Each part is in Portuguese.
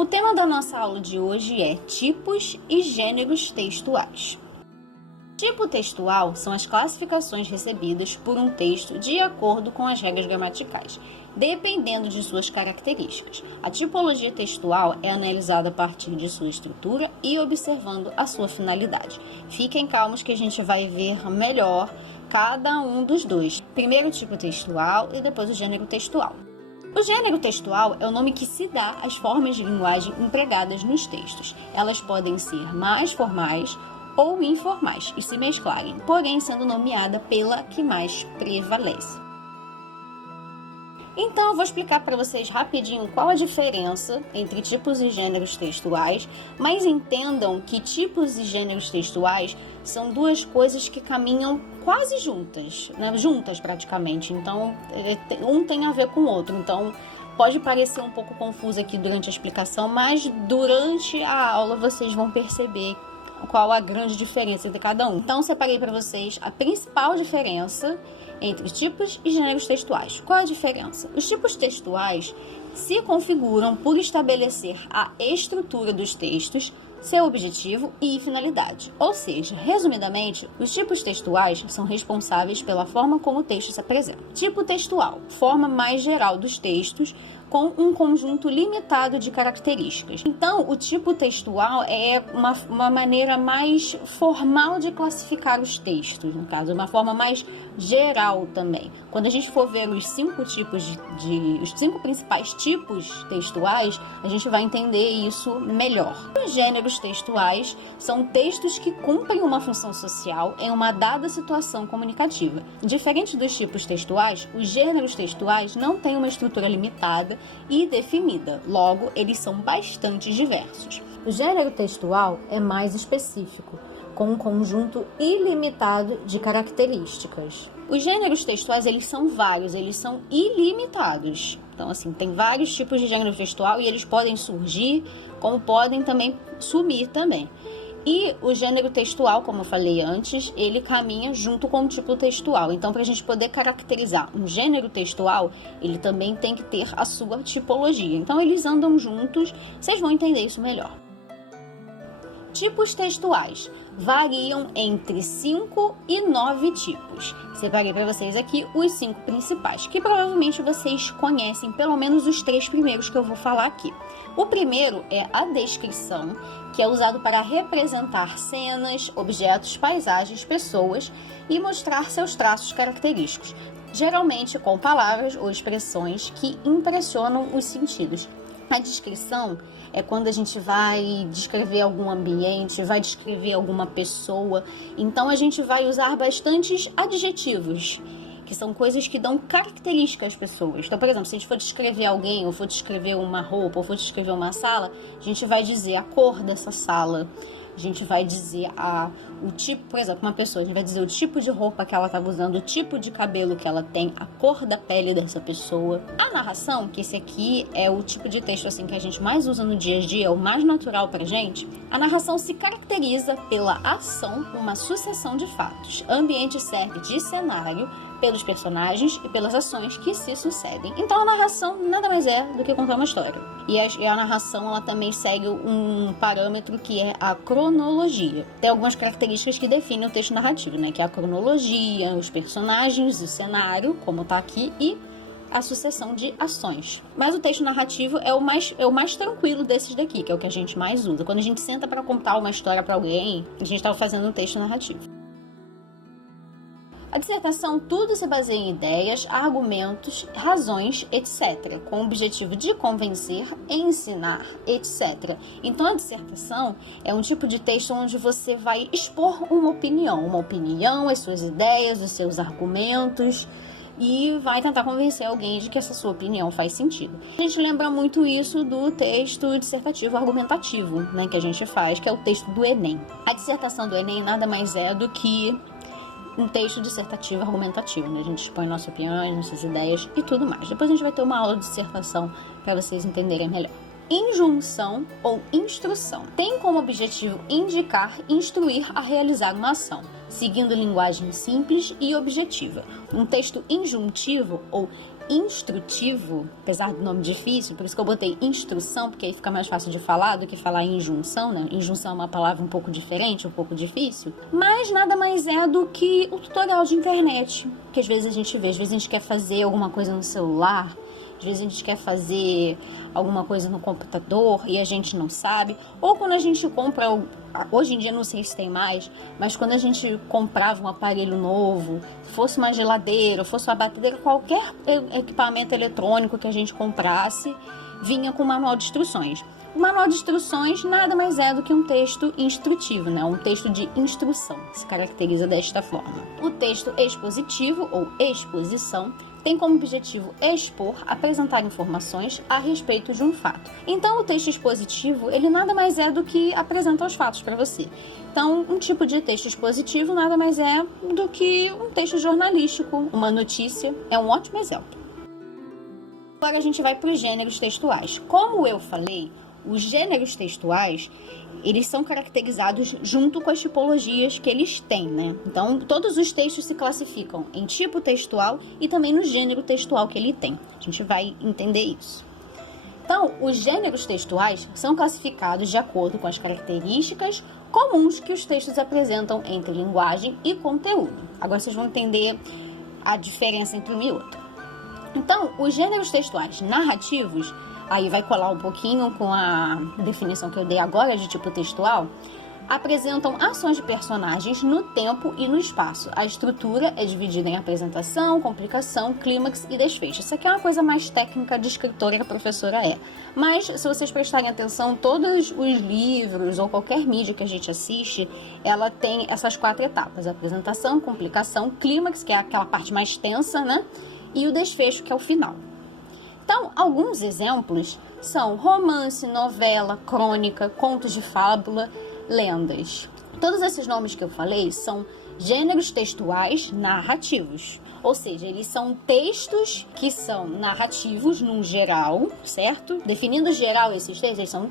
O tema da nossa aula de hoje é tipos e gêneros textuais. Tipo textual são as classificações recebidas por um texto de acordo com as regras gramaticais, dependendo de suas características. A tipologia textual é analisada a partir de sua estrutura e observando a sua finalidade. Fiquem calmos que a gente vai ver melhor cada um dos dois. Primeiro o tipo textual e depois o gênero textual. O gênero textual é o nome que se dá às formas de linguagem empregadas nos textos. Elas podem ser mais formais ou informais e se mesclarem, porém sendo nomeada pela que mais prevalece. Então, eu vou explicar para vocês rapidinho qual a diferença entre tipos e gêneros textuais, mas entendam que tipos e gêneros textuais são duas coisas que caminham quase juntas, né? Juntas praticamente, então um tem a ver com o outro, então pode parecer um pouco confuso aqui durante a explicação, mas durante a aula vocês vão perceber qual a grande diferença entre cada um. Então, separei para vocês a principal diferença entre tipos e gêneros textuais. Qual a diferença? Os tipos textuais se configuram por estabelecer a estrutura dos textos, seu objetivo e finalidade. Ou seja, resumidamente, os tipos textuais são responsáveis pela forma como o texto se apresenta. Tipo textual, forma mais geral dos textos, com um conjunto limitado de características. Então, o tipo textual é uma maneira mais formal de classificar os textos, no caso, uma forma mais geral também. Quando a gente for ver os cinco principais tipos textuais, a gente vai entender isso melhor. Os gêneros textuais são textos que cumprem uma função social em uma dada situação comunicativa. Diferente dos tipos textuais, os gêneros textuais não têm uma estrutura limitada e definida, logo, eles são bastante diversos. O gênero textual é mais específico, com um conjunto ilimitado de características. Os gêneros textuais, eles são vários, eles são ilimitados. Então, assim, tem vários tipos de gênero textual e eles podem surgir, como podem também sumir também. E o gênero textual, como eu falei antes, ele caminha junto com o tipo textual. Então, para a gente poder caracterizar um gênero textual, ele também tem que ter a sua tipologia. Então, eles andam juntos, vocês vão entender isso melhor. Tipos textuais variam entre 5 e 9 tipos. Separei para vocês aqui os 5 principais, que provavelmente vocês conhecem, pelo menos os 3 primeiros que eu vou falar aqui. O primeiro é a descrição, que é usado para representar cenas, objetos, paisagens, pessoas e mostrar seus traços característicos, geralmente com palavras ou expressões que impressionam os sentidos. A descrição é quando a gente vai descrever algum ambiente, vai descrever alguma pessoa. Então, a gente vai usar bastantes adjetivos, que são coisas que dão características às pessoas. Então, por exemplo, se a gente for descrever alguém, ou for descrever uma roupa, ou for descrever uma sala, a gente vai dizer a cor dessa sala. A gente vai dizer o tipo, por exemplo, uma pessoa, a gente vai dizer o tipo de roupa que ela estava usando, o tipo de cabelo que ela tem, a cor da pele dessa pessoa. A narração, que esse aqui é o tipo de texto assim que a gente mais usa no dia a dia, é o mais natural pra gente. A narração se caracteriza pela ação, uma sucessão de fatos. O ambiente serve de cenário pelos personagens e pelas ações que se sucedem. Então a narração nada mais é do que contar uma história. E a narração ela também segue um parâmetro que é a cronologia. Tem algumas características que definem o texto narrativo, né? Que é a cronologia, os personagens, o cenário, como tá aqui, e a sucessão de ações. Mas o texto narrativo é o mais tranquilo desses daqui, que é o que a gente mais usa. Quando a gente senta para contar uma história para alguém, a gente está fazendo um texto narrativo. A dissertação tudo se baseia em ideias, argumentos, razões, etc., com o objetivo de convencer, ensinar, etc. Então, a dissertação é um tipo de texto onde você vai expor uma opinião, as suas ideias, os seus argumentos, e vai tentar convencer alguém de que essa sua opinião faz sentido. A gente lembra muito isso do texto dissertativo argumentativo, né, que a gente faz, que é o texto do Enem. A dissertação do Enem nada mais é do que um texto dissertativo argumentativo, né? A gente expõe nossas opiniões, nossas ideias e tudo mais. Depois a gente vai ter uma aula de dissertação para vocês entenderem melhor. injunção ou instrução. Tem como objetivo indicar, instruir a realizar uma ação, seguindo linguagem simples e objetiva. Um texto injuntivo ou instrutivo, apesar do nome difícil, por isso que eu botei instrução, porque aí fica mais fácil de falar do que falar injunção, né? Injunção é uma palavra um pouco diferente, um pouco difícil, mas nada mais é do que o tutorial de internet, que às vezes a gente vê, às vezes a gente quer fazer alguma coisa no celular, às vezes a gente quer fazer alguma coisa no computador e a gente não sabe. Ou quando a gente compra, hoje em dia não sei se tem mais, mas quando a gente comprava um aparelho novo, fosse uma geladeira, fosse uma batedeira, qualquer equipamento eletrônico que a gente comprasse, vinha com um manual de instruções. O manual de instruções nada mais é do que um texto instrutivo, né? Um texto de instrução, se caracteriza desta forma. O texto expositivo ou exposição tem como objetivo expor, apresentar informações a respeito de um fato. Então, o texto expositivo, ele nada mais é do que apresentar os fatos para você. Então, um tipo de texto expositivo nada mais é do que um texto jornalístico, uma notícia. É um ótimo exemplo. Agora a gente vai para os gêneros textuais. Como eu falei, os gêneros textuais, eles são caracterizados junto com as tipologias que eles têm, né? Então, todos os textos se classificam em tipo textual e também no gênero textual que ele tem. A gente vai entender isso. Então, os gêneros textuais são classificados de acordo com as características comuns que os textos apresentam entre linguagem e conteúdo. Agora vocês vão entender a diferença entre um e outro. Então, os gêneros textuais narrativos, aí vai colar um pouquinho com a definição que eu dei agora de tipo textual, apresentam ações de personagens no tempo e no espaço. A estrutura é dividida em apresentação, complicação, clímax e desfecho. Isso aqui é uma coisa mais técnica de escritora que a professora é. Mas, se vocês prestarem atenção, todos os livros ou qualquer mídia que a gente assiste, ela tem essas 4 etapas. Apresentação, complicação, clímax, que é aquela parte mais tensa, né? E o desfecho, que é o final. Então, alguns exemplos são romance, novela, crônica, contos de fábula, lendas. Todos esses nomes que eu falei são gêneros textuais narrativos, ou seja, eles são textos que são narrativos num geral, certo? Definindo geral, esses textos eles são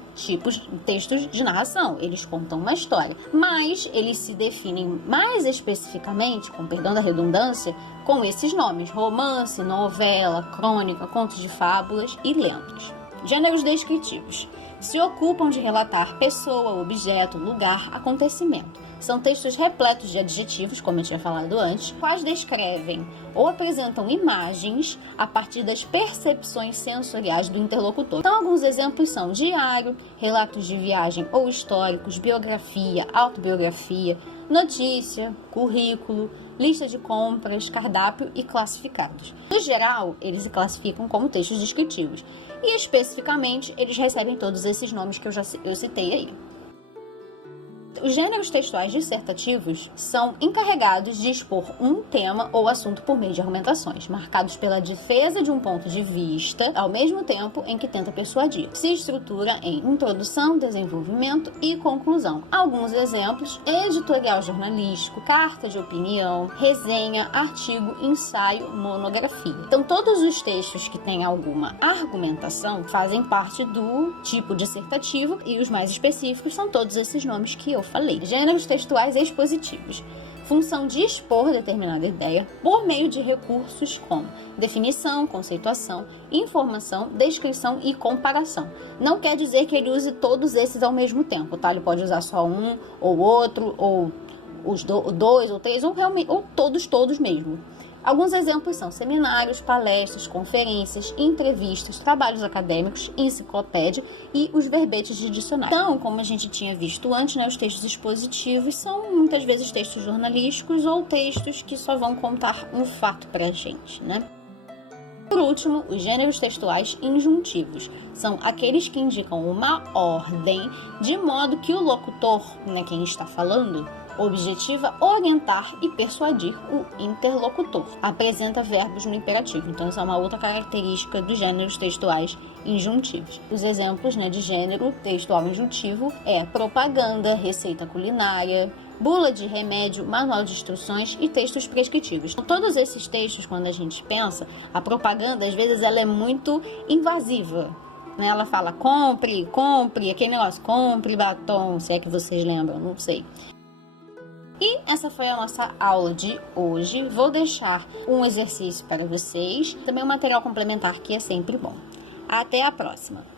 textos de narração, eles contam uma história, mas eles se definem mais especificamente, com perdão da redundância, com esses nomes: romance, novela, crônica, contos de fábulas e lendas. Gêneros descritivos se ocupam de relatar pessoa, objeto, lugar, acontecimento. São textos repletos de adjetivos, como eu tinha falado antes, quais descrevem ou apresentam imagens a partir das percepções sensoriais do interlocutor. Então, alguns exemplos são diário, relatos de viagem ou históricos, biografia, autobiografia, notícia, currículo, lista de compras, cardápio e classificados. No geral, eles se classificam como textos descritivos e, especificamente, eles recebem todos esses nomes que eu citei aí. Os gêneros textuais dissertativos são encarregados de expor um tema ou assunto por meio de argumentações, marcados pela defesa de um ponto de vista, ao mesmo tempo em que tenta persuadir. Se estrutura em introdução, desenvolvimento e conclusão. Alguns exemplos: editorial jornalístico, carta de opinião, resenha, artigo, ensaio, monografia. Então, todos os textos que têm alguma argumentação fazem parte do tipo dissertativo e os mais específicos são todos esses nomes que eu falei. Gêneros textuais expositivos. Função de expor determinada ideia por meio de recursos como definição, conceituação, informação, descrição e comparação. Não quer dizer que ele use todos esses ao mesmo tempo, tá? Ele pode usar só um ou outro, ou os dois ou três, ou realmente, ou todos mesmo. Alguns exemplos são seminários, palestras, conferências, entrevistas, trabalhos acadêmicos, enciclopédia e os verbetes de dicionário. Então, como a gente tinha visto antes, né, os textos expositivos são muitas vezes textos jornalísticos ou textos que só vão contar um fato pra gente, né? Por último, os gêneros textuais injuntivos são aqueles que indicam uma ordem de modo que o locutor, né, quem está falando, objetiva orientar e persuadir o interlocutor. Apresenta verbos no imperativo. Então, essa é uma outra característica dos gêneros textuais injuntivos. Os exemplos, né, de gênero textual injuntivo é propaganda, receita culinária, bula de remédio, manual de instruções e textos prescritivos. Então, todos esses textos, quando a gente pensa, a propaganda, às vezes, ela é muito invasiva. né? Ela fala compre, compre, aquele negócio, compre batom, se é que vocês lembram, não sei. E essa foi a nossa aula de hoje. Vou deixar um exercício para vocês, também um material complementar que é sempre bom. Até a próxima!